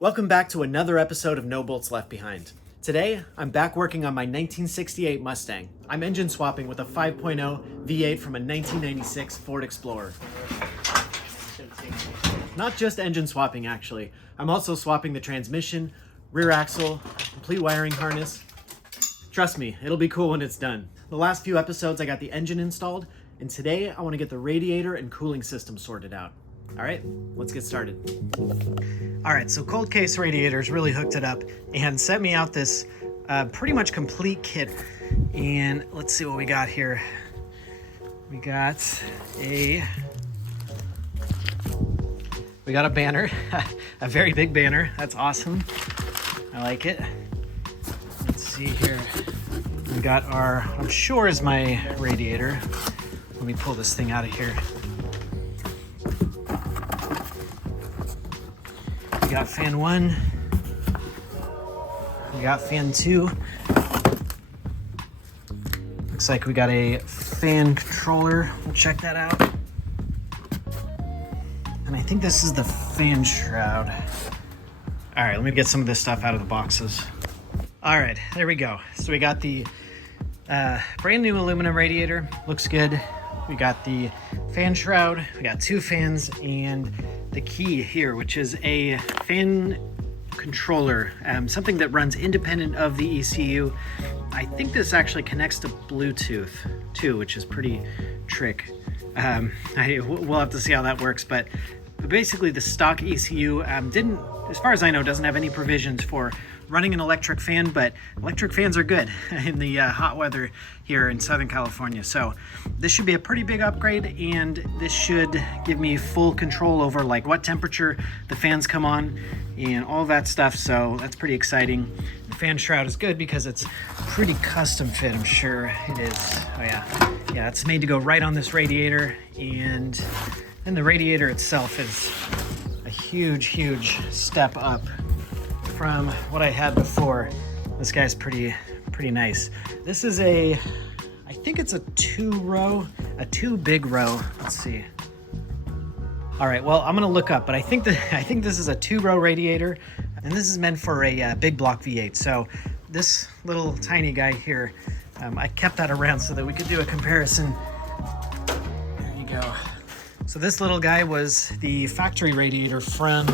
Welcome back to another episode of No Bolts Left Behind. Today, I'm back working on my 1968 Mustang. I'm engine swapping with a 5.0 V8 from a 1996 Ford Explorer. Not just engine swapping, actually. I'm also swapping the transmission, rear axle, complete wiring harness. Trust me, it'll be cool when it's done. The last few episodes, I got the engine installed, and today I want to get the radiator and cooling system sorted out. All right, let's get started. All right, so Cold Case Radiators really hooked it up and sent me out this pretty much complete kit. And let's see what we got here. We got a banner, a very big banner. That's awesome. I like it. Let's see here. We got our, I'm sure is my radiator. Let me pull this thing out of here. We got fan 1, we got fan 2. Looks like we got a fan controller. We'll check that out. And I think this is the fan shroud. All right, let me get some of this stuff out of the boxes. All right, there we go. So we got the brand new aluminum radiator. Looks good. We got the fan shroud. We got 2 fans and the key here, which is a fan controller, something that runs independent of the ECU. I think this actually connects to Bluetooth too, which is pretty trick. We'll have to see how that works, but basically the stock ECU didn't, as far as I know, doesn't have any provisions for running an electric fan, but electric fans are good in the hot weather here in Southern California. So this should be a pretty big upgrade, and this should give me full control over like what temperature the fans come on and all that stuff. So that's pretty exciting. The fan shroud is good because it's pretty custom fit, I'm sure it is. Oh yeah, yeah, it's made to go right on this radiator, and then the radiator itself is a huge step up from what I had before. This guy's pretty nice. This is I think it's a 2 big row. Let's see. All right, well, I'm gonna look up, but I think this is a 2-row radiator, and this is meant for a big block V8. So this little tiny guy here, I kept that around so that we could do a comparison. There you go. So this little guy was the factory radiator from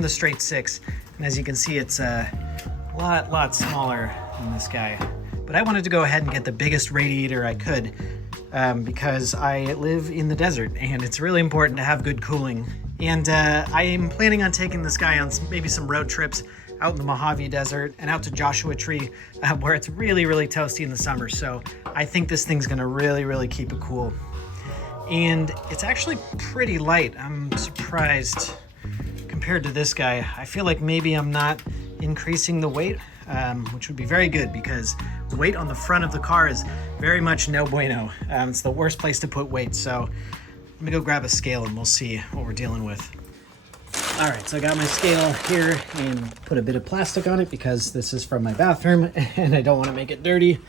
the straight 6. And as you can see, it's a lot smaller than this guy. But I wanted to go ahead and get the biggest radiator I could because I live in the desert and it's really important to have good cooling. And I am planning on taking this guy on maybe some road trips out in the Mojave Desert and out to Joshua Tree where it's really toasty in the summer. So I think this thing's gonna really keep it cool. And it's actually pretty light. I'm surprised. Compared to this guy, I feel like maybe I'm not increasing the weight, which would be very good because the weight on the front of the car is very much no bueno. It's the worst place to put weight. So let me go grab a scale and we'll see what we're dealing with. All right, so I got my scale here and put a bit of plastic on it because this is from my bathroom and I don't want to make it dirty.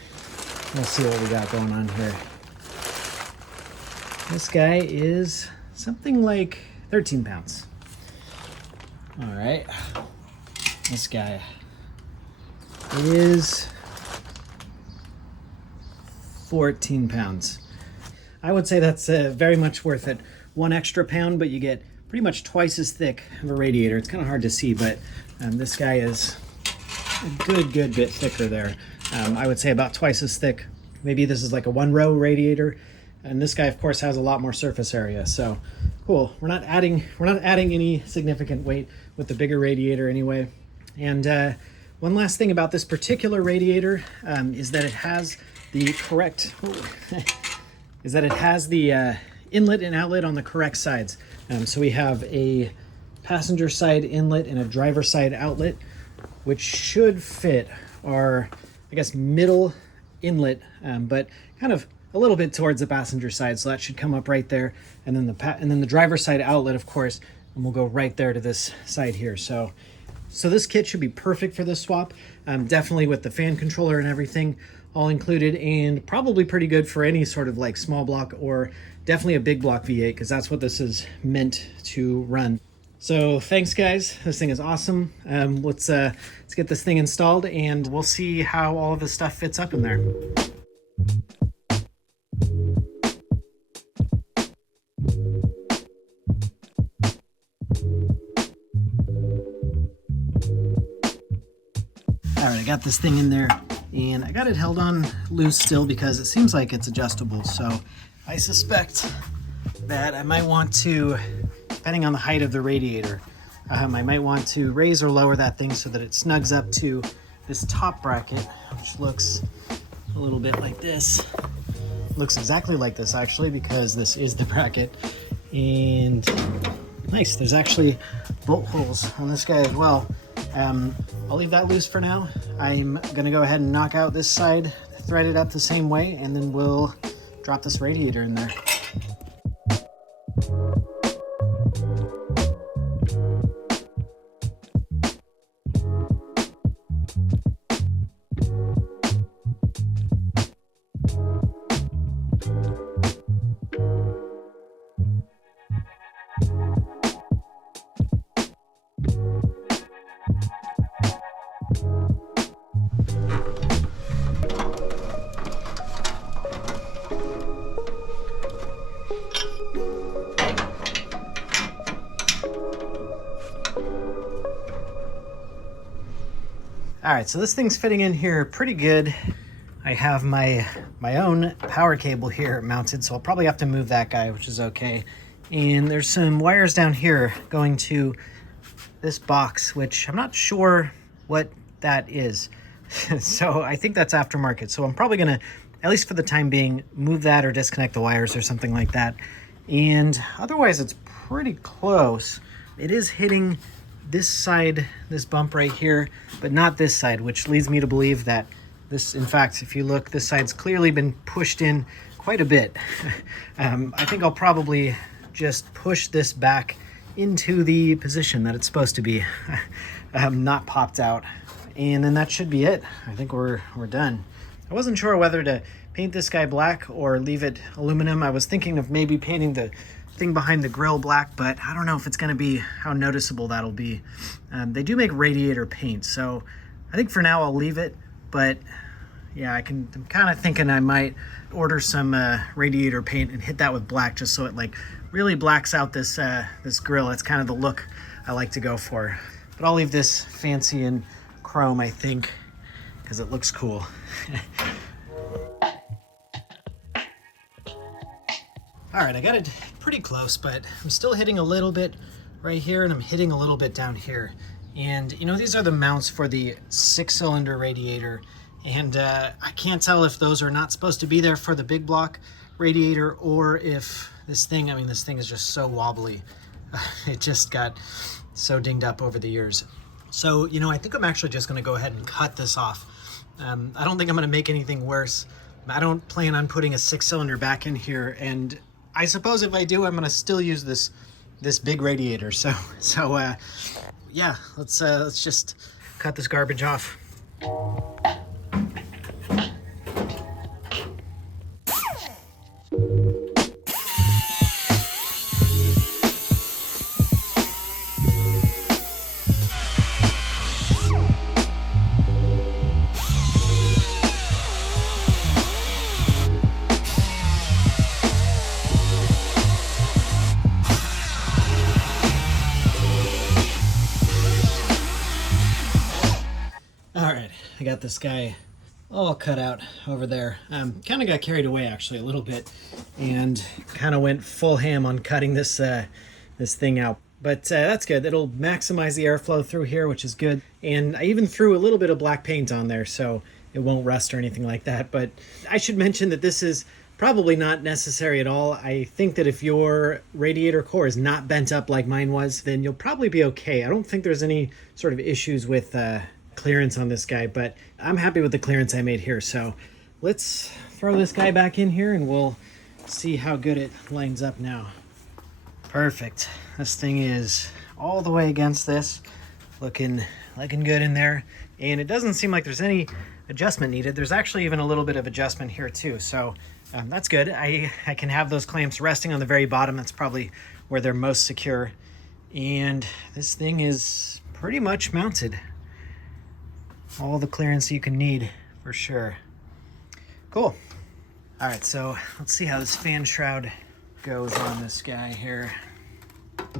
Let's see what we got going on here. This guy is something like 13 pounds. All right, this guy is 14 pounds. I would say that's very much worth it. 1 extra pound, but you get pretty much twice as thick of a radiator. It's kind of hard to see, but this guy is a good bit thicker there. I would say about twice as thick. Maybe this is like a 1-row radiator, and this guy, of course, has a lot more surface area. So cool. We're not adding any significant weight with the bigger radiator anyway. And one last thing about this particular radiator is that it has the correct inlet and outlet on the correct sides. So we have a passenger side inlet and a driver side outlet, which should fit our, I guess, middle inlet, but kind of a little bit towards the passenger side. So that should come up right there. And then the driver side outlet, of course, and we'll go right there to this side here. So this kit should be perfect for this swap. Definitely with the fan controller and everything all included, and probably pretty good for any sort of like small block or definitely a big block V8, because that's what this is meant to run. So thanks guys, this thing is awesome. Let's get this thing installed and we'll see how all of this stuff fits up in there. All right, I got this thing in there and I got it held on loose still because it seems like it's adjustable. So I suspect that I might want to, depending on the height of the radiator, I might want to raise or lower that thing so that it snugs up to this top bracket, which looks a little bit like this. Looks exactly like this actually, because this is the bracket. And nice, there's actually bolt holes on this guy as well. I'll leave that loose for now. I'm gonna go ahead and knock out this side, thread it up the same way, and then we'll drop this radiator in there. All right, so this thing's fitting in here pretty good. I have my own power cable here mounted, so I'll probably have to move that guy, which is okay. And there's some wires down here going to this box, which I'm not sure what that is. So I think that's aftermarket. So I'm probably gonna, at least for the time being, move that or disconnect the wires or something like that. And otherwise it's pretty close. It is hitting this side, this bump right here, but not this side, which leads me to believe that this, in fact, if you look, this side's clearly been pushed in quite a bit. I think I'll probably just push this back into the position that it's supposed to be, not popped out. And then that should be it. I think we're done. I wasn't sure whether to paint this guy black or leave it aluminum. I was thinking of maybe painting the thing behind the grill black, but I don't know if it's going to be how noticeable that'll be. They do make radiator paint, so I think for now I'll leave it, but yeah, I'm kind of thinking I might order some radiator paint and hit that with black just so it like really blacks out this this grill. It's kind of the look I like to go for. But I'll leave this fancy in chrome, I think, because it looks cool. All right, I got it pretty close, but I'm still hitting a little bit right here and I'm hitting a little bit down here. And you know, these are the mounts for the 6-cylinder radiator. And I can't tell if those are not supposed to be there for the big block radiator or if this thing, I mean, this thing is just so wobbly. It just got so dinged up over the years. So, you know, I think I'm actually just gonna go ahead and cut this off. I don't think I'm gonna make anything worse. I don't plan on putting a 6-cylinder back in here, and I suppose if I do, I'm gonna still use this big radiator. So yeah, let's just cut this garbage off. I got this guy all cut out over there. Kind of got carried away actually a little bit and kind of went full ham on cutting this this thing out. But that's good. It'll maximize the airflow through here, which is good. And I even threw a little bit of black paint on there so it won't rust or anything like that. But I should mention that this is probably not necessary at all. I think that if your radiator core is not bent up like mine was, then you'll probably be okay. I don't think there's any sort of issues with clearance on this guy, but I'm happy with the clearance I made here. So let's throw this guy back in here and we'll see how good it lines up now. Perfect. This thing is all the way against this, looking good in there, and it doesn't seem like there's any adjustment needed. There's actually even a little bit of adjustment here too, so that's good. I can have those clamps resting on the very bottom. That's probably where they're most secure. And this thing is pretty much mounted. All the clearance you can need for sure. Cool. All right, so let's see how this fan shroud goes on this guy here.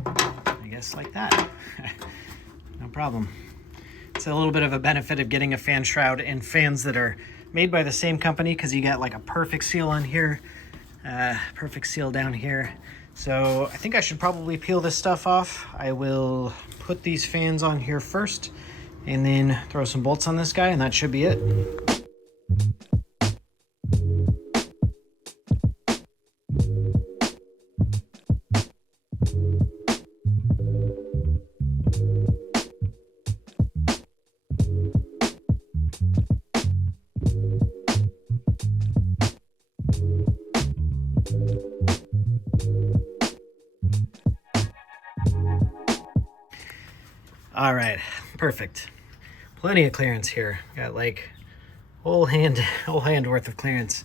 I guess like that. No problem. It's a little bit of a benefit of getting a fan shroud and fans that are made by the same company, because you got like a perfect seal on here, perfect seal down here. So I think I should probably peel this stuff off. I will put these fans on here first and then throw some bolts on this guy, and that should be it. All right, perfect. Plenty of clearance here. Got like whole hand worth of clearance.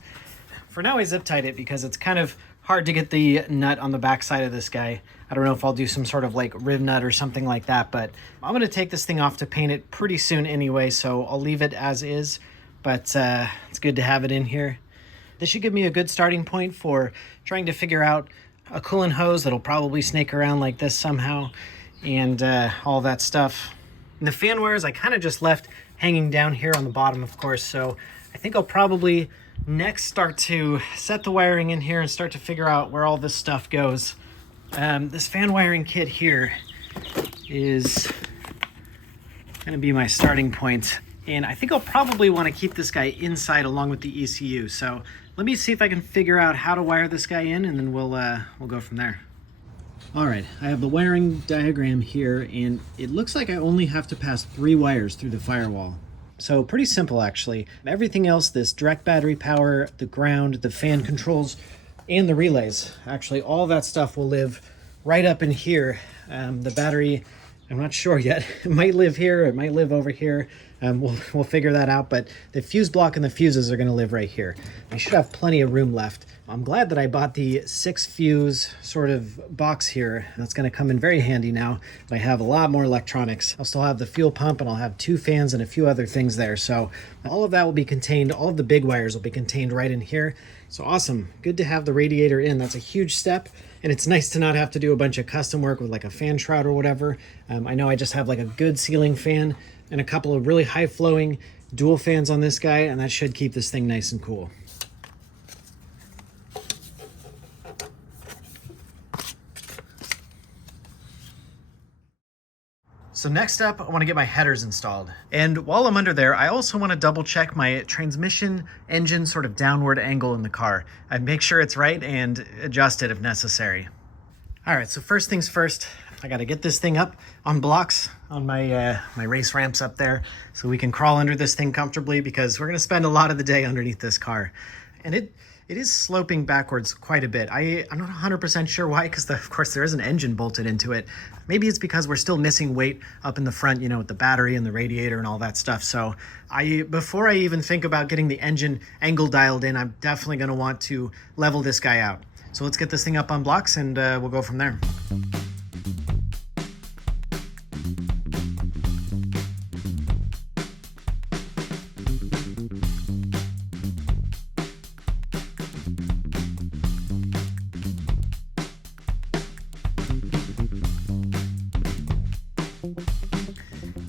For now, I zip tied it because it's kind of hard to get the nut on the back side of this guy. I don't know if I'll do some sort of like rib nut or something like that, but I'm gonna take this thing off to paint it pretty soon anyway, so I'll leave it as is, but it's good to have it in here. This should give me a good starting point for trying to figure out a coolant hose that'll probably snake around like this somehow, and all that stuff. And the fan wires I kind of just left hanging down here on the bottom, of course, so I think I'll probably next start to set the wiring in here and start to figure out where all this stuff goes. This fan wiring kit here is going to be my starting point, and I think I'll probably want to keep this guy inside along with the ECU. So let me see if I can figure out how to wire this guy in, and then we'll go from there. All right, I have the wiring diagram here, and it looks like I only have to pass 3 wires through the firewall. So pretty simple, actually. Everything else, this direct battery power, the ground, the fan controls, and the relays, actually all that stuff will live right up in here. The battery, I'm not sure yet. It might live here, it might live over here. We'll figure that out, but the fuse block and the fuses are gonna live right here. I should have plenty of room left. I'm glad that I bought the 6 fuse sort of box here. That's gonna come in very handy now that I have a lot more electronics. I'll still have the fuel pump, and I'll have 2 fans and a few other things there. So all of that will be contained, all of the big wires will be contained right in here. So awesome, good to have the radiator in. That's a huge step. And it's nice to not have to do a bunch of custom work with like a fan shroud or whatever. I know I just have like a good ceiling fan and a couple of really high flowing dual fans on this guy, and that should keep this thing nice and cool. So next up, I want to get my headers installed. And while I'm under there, I also want to double check my transmission engine sort of downward angle in the car. I make sure it's right and adjust it if necessary. All right, so first things first, I got to get this thing up on blocks on my my race ramps up there so we can crawl under this thing comfortably, because we're going to spend a lot of the day underneath this car. And it is sloping backwards quite a bit. I'm not 100% sure why, because of course there is an engine bolted into it. Maybe it's because we're still missing weight up in the front, you know, with the battery and the radiator and all that stuff. So before I even think about getting the engine angle dialed in, I'm definitely going to want to level this guy out. So let's get this thing up on blocks, and we'll go from there.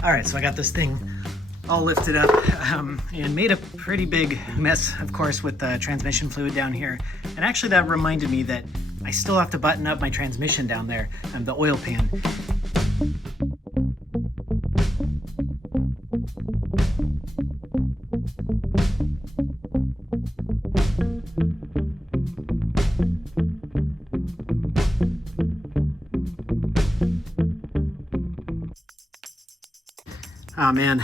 All right, so I got this thing all lifted up and made a pretty big mess, of course, with the transmission fluid down here. And actually that reminded me that I still have to button up my transmission down there, the oil pan. Oh man,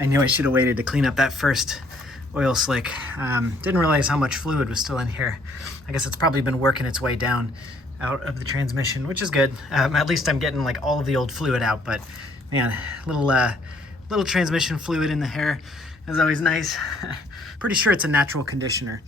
I knew I should have waited to clean up that first oil slick. Didn't realize how much fluid was still in here. I guess it's probably been working its way down out of the transmission, which is good. At least I'm getting like all of the old fluid out, but man, little transmission fluid in the hair is always nice. Pretty sure it's a natural conditioner.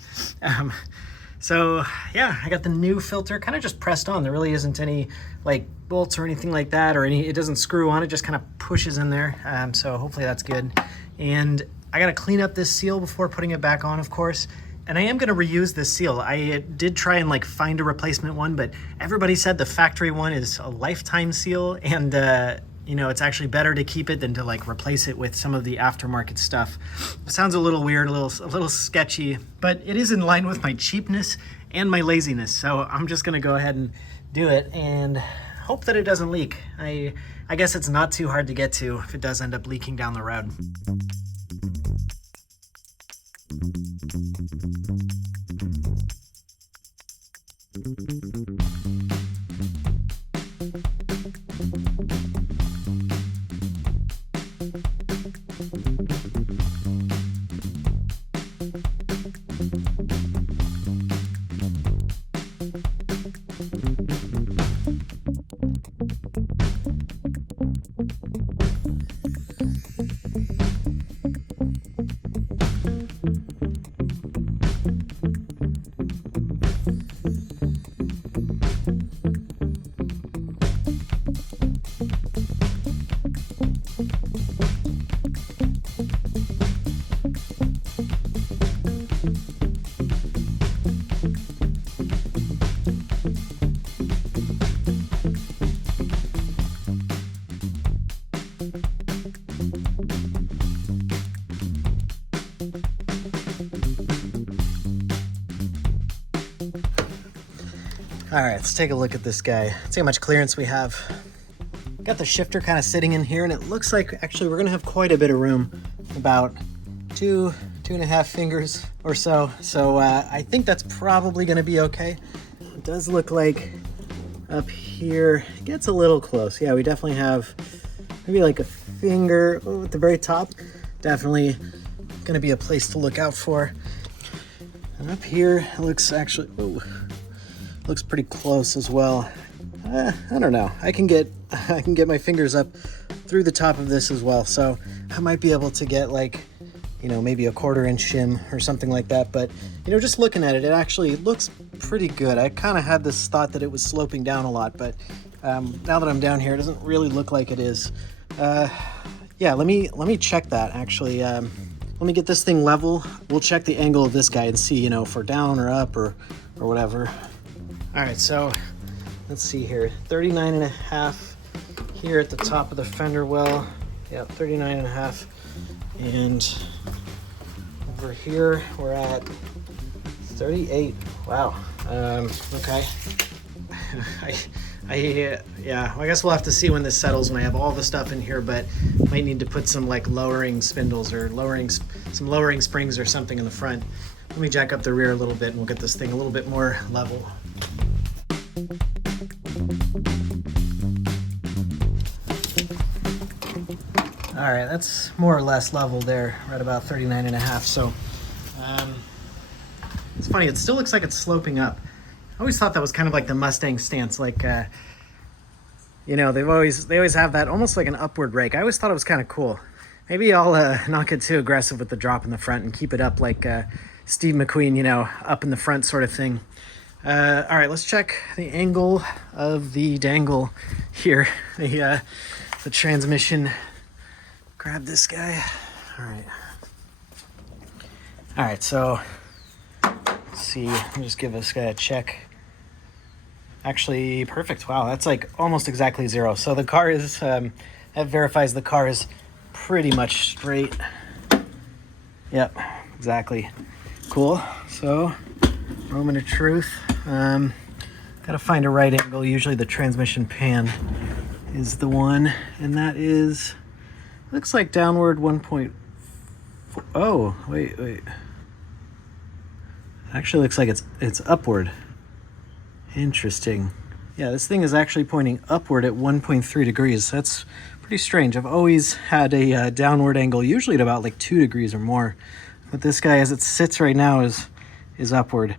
So yeah, I got the new filter kind of just pressed on. There really isn't any like bolts or anything like that, or it doesn't screw on, it just kind of pushes in there. So hopefully that's good. And I got to clean up this seal before putting it back on, of course. And I am going to reuse this seal. I did try and like find a replacement one, but everybody said the factory one is a lifetime seal, and you know, it's actually better to keep it than to like replace it with some of the aftermarket stuff. It sounds a little weird, a little sketchy, but it is in line with my cheapness and my laziness. So I'm just gonna go ahead and do it and hope that it doesn't leak. I guess it's not too hard to get to if it does end up leaking down the road. All right, let's take a look at this guy. Let's see how much clearance we have. Got the shifter kind of sitting in here, and it looks like actually we're gonna have quite a bit of room, about two and a half fingers or so. So I think that's probably gonna be okay. It does look like up here, it gets a little close. Yeah, we definitely have maybe like a finger at the very top. Definitely gonna be a place to look out for. And up here, it looks actually, looks pretty close as well. I don't know. I can get my fingers up through the top of this as well. So I might be able to get like, you know, maybe a 1/4 inch shim or something like that. But, you know, just looking at it, it actually looks pretty good. I kind of had this thought that it was sloping down a lot, but now that I'm down here, it doesn't really look like it is. Yeah, let me check that actually. Let me get this thing level. We'll check the angle of this guy and see, you know, if we're down or up or whatever. All right, so let's see here. 39.5 here at the top of the fender well. Yeah, 39.5. And over here we're at 38. Wow. Okay. Yeah, well, I guess we'll have to see when this settles, when I have all the stuff in here, but might need to put some like lowering spindles or some lowering springs or something in the front. Let me jack up the rear a little bit and we'll get this thing a little bit more level. All right, that's more or less level there, right about 39.5. So it's funny, it still looks like it's sloping up. I always thought that was kind of like the Mustang stance, like you know, they always have that almost like an upward rake. I always thought it was kind of cool. Maybe I'll not get too aggressive with the drop in the front and keep it up like Steve McQueen, you know, up in the front sort of thing. All right, let's check the angle of the dangle here. The transmission. Grab this guy. All right, so let's see. Let me just give this guy a check. Actually, perfect. Wow, that's like almost exactly 0. So the car is, that verifies the car is pretty much straight. Yep, exactly. Cool. So, moment of truth. Gotta find a right angle. Usually the transmission pan is the one, and that is, looks like downward 1.4. Oh, wait. Actually looks like it's upward. Interesting. Yeah, this thing is actually pointing upward at 1.3 degrees. That's pretty strange. I've always had a downward angle, usually at about like 2 degrees or more. But this guy, as it sits right now, is upward.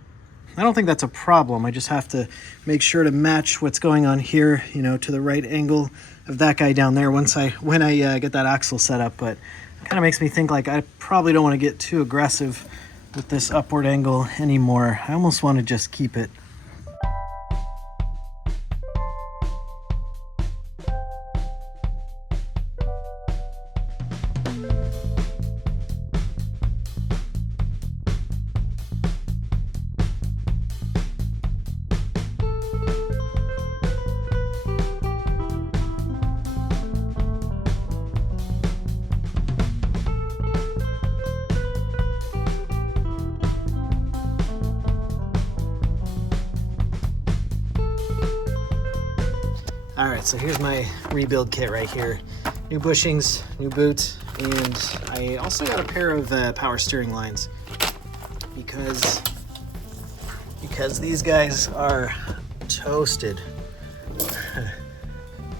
I don't think that's a problem. I just have to make sure to match what's going on here, you know, to the right angle of that guy down there when I get that axle set up. But it kind of makes me think like I probably don't want to get too aggressive with this upward angle anymore. I almost want to just keep it. All right, so here's my rebuild kit right here. New bushings, new boot, and I also got a pair of power steering lines because these guys are toasted.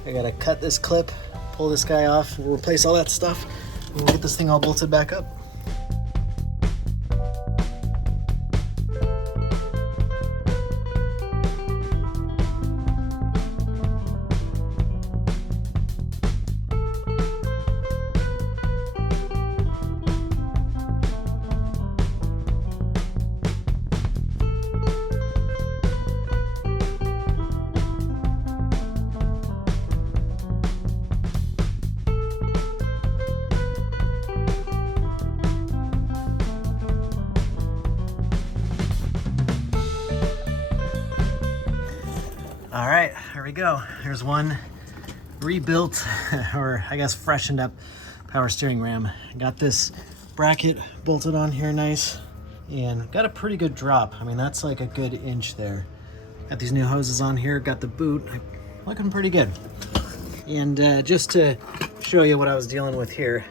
I gotta cut this clip, pull this guy off, we'll replace all that stuff, and we'll get this thing all bolted back up. All right, here we go. There's one rebuilt, or I guess freshened up power steering ram. I got this bracket bolted on here nice, and got a pretty good drop. I mean, that's like a good inch there. Got these new hoses on here, got the boot, looking pretty good. And just to show you what I was dealing with here,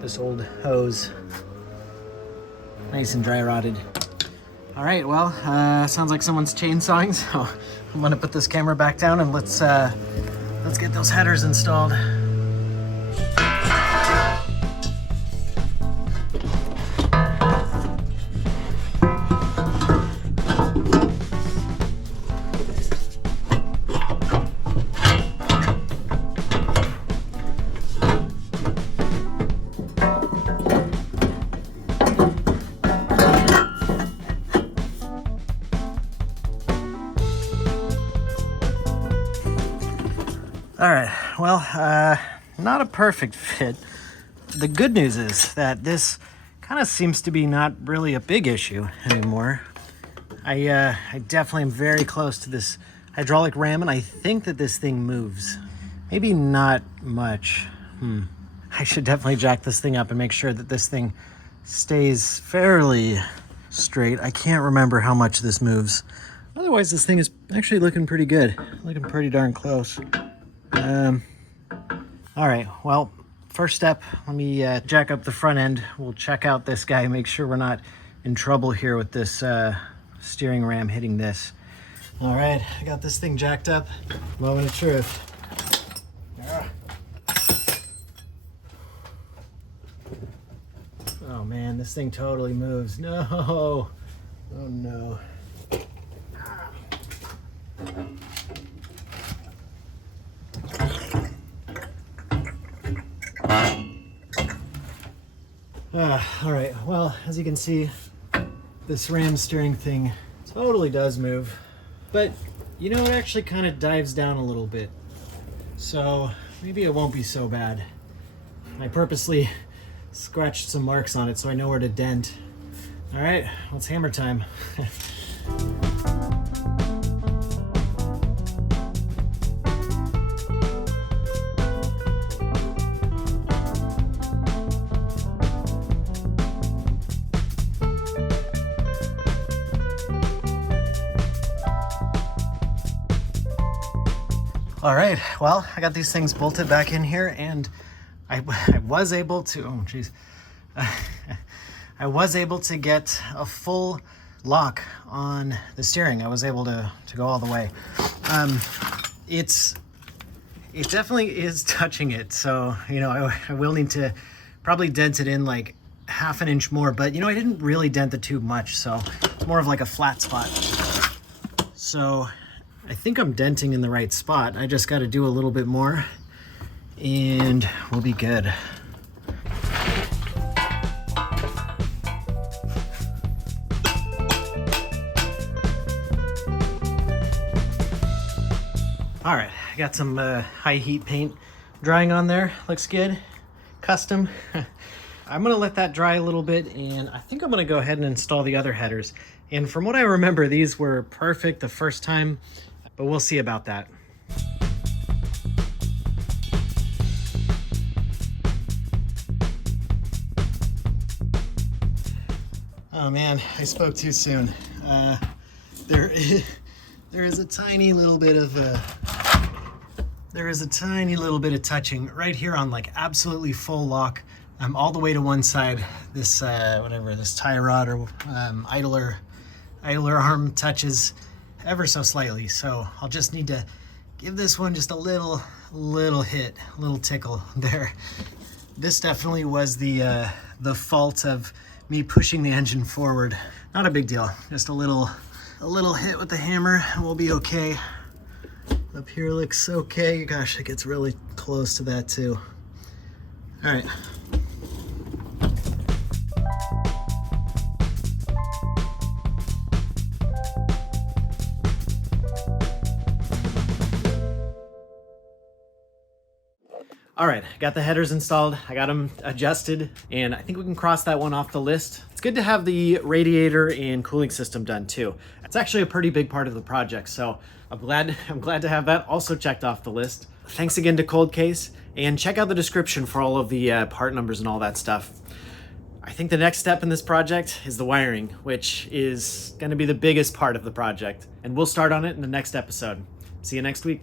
this old hose, nice and dry rotted. All right, well, sounds like someone's chainsawing, so I'm gonna put this camera back down and let's get those headers installed. All right, well, not a perfect fit. The good news is that this kind of seems to be not really a big issue anymore. I definitely am very close to this hydraulic ram, and I think that this thing moves. Maybe not much. I should definitely jack this thing up and make sure that this thing stays fairly straight. I can't remember how much this moves. Otherwise, this thing is actually looking pretty good. Looking pretty darn close. All right, well, first step, let me jack up the front end. We'll check out this guy, make sure we're not in trouble here with this steering ram hitting this. All right, I got this thing jacked up. Moment of truth. Oh man, this thing totally moves. No, oh no. All right, well, as you can see, this ram steering thing totally does move, but you know, it actually kind of dives down a little bit, so maybe it won't be so bad. I purposely scratched some marks on it so I know where to dent. All right, well, it's hammer time. All right, well, I got these things bolted back in here, and I was able to, oh geez, I was able to get a full lock on the steering. I was able to go all the way. It definitely is touching it, so, you know, I will need to probably dent it in like half an inch more, but, you know, I didn't really dent the tube much, so it's more of like a flat spot. So I think I'm denting in the right spot. I just got to do a little bit more and we'll be good. All right, I got some high heat paint drying on there. Looks good, custom. I'm gonna let that dry a little bit, and I think I'm gonna go ahead and install the other headers. And from what I remember, these were perfect the first time, but we'll see about that. Oh man, I spoke too soon. There is a tiny little bit of touching right here on like absolutely full lock. I'm all the way to one side. This this tie rod or idler arm touches ever so slightly. So I'll just need to give this one just a little hit, a little tickle there. This definitely was the fault of me pushing the engine forward. Not a big deal, just a little hit with the hammer and we'll be okay. Up here looks okay. Gosh, it gets really close to that too. All right. All right, got the headers installed, I got them adjusted, and I think we can cross that one off the list. It's good to have the radiator and cooling system done too. It's actually a pretty big part of the project, so I'm glad to have that also checked off the list. Thanks again to Cold Case, and check out the description for all of the part numbers and all that stuff. I think the next step in this project is the wiring, which is gonna be the biggest part of the project, and we'll start on it in the next episode. See you next week.